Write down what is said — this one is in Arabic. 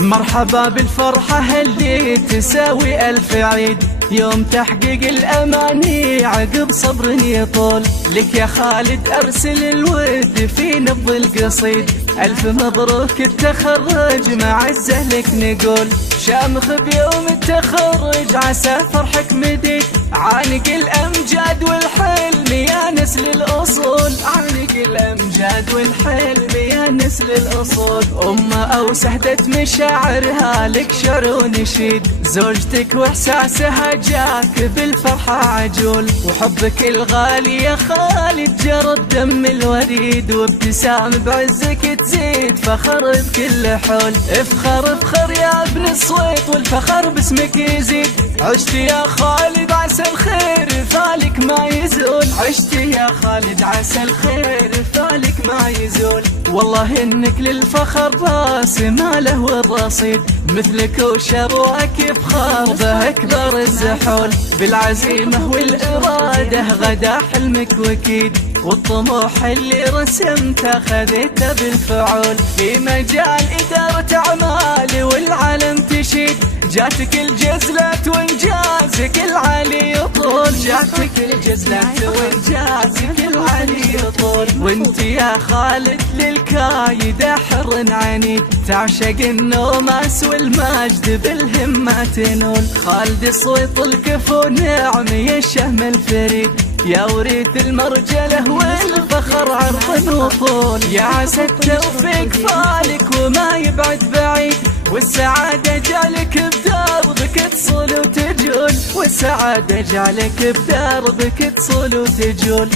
مرحبا بالفرحة اللي تساوي ألف عيد، يوم تحقيق الأماني عقب صبر يطول. لك يا خالد أرسل الود في نبض القصيد، ألف مبروك التخرج مع عزة لك نقول. شامخ بيوم التخرج عسى فرحك مديد، عانق الأمجاد والحلم يا نسل الأصول. عانق الأمجاد والحلم يا نسل الأصول. أمة أو سهدت مشاعرها لك شعر ونشيد، زوجتك وإحساسها جاك بالفرحة عجول. وحبك الغالي يا خالد جرى الدم الوريد، وابتسام بعزك تزيد فخر بكل حول. افخر افخر يا ابن الصويت والفخر باسمك يزيد، عشت يا خالد عسى الخير فالك ما يزول. عشت يا خالد عسى الخير فالك ما يزول. والله انك للفخر راس ما له والرصيد، مثلك وشروعك يفخر به اكبر الزحول. بالعزيمة والإرادة غدا حلمك وكيد، والطموح اللي رسمته خذيته بالفعول. في مجال إدارة أعمال والعالم تشيد، جاتك الجزلة وإنجازك العالي يطول. جاتك الجزلة وإنجازك العالي يطول. وانت يا خالد للكايدة حر عنيد، تعشق النوماس والمجد بالهمة تنول. خالد صويت الكفو نعم يا الشهم الفريد، يا وريث المرجله والفخر عرض وطول. يا عسى التوفيق فالك وما يبعد بعيد، والسعادة جالك بدربك تصول وتجول. والسعادة جالك بدربك تصول وتجول.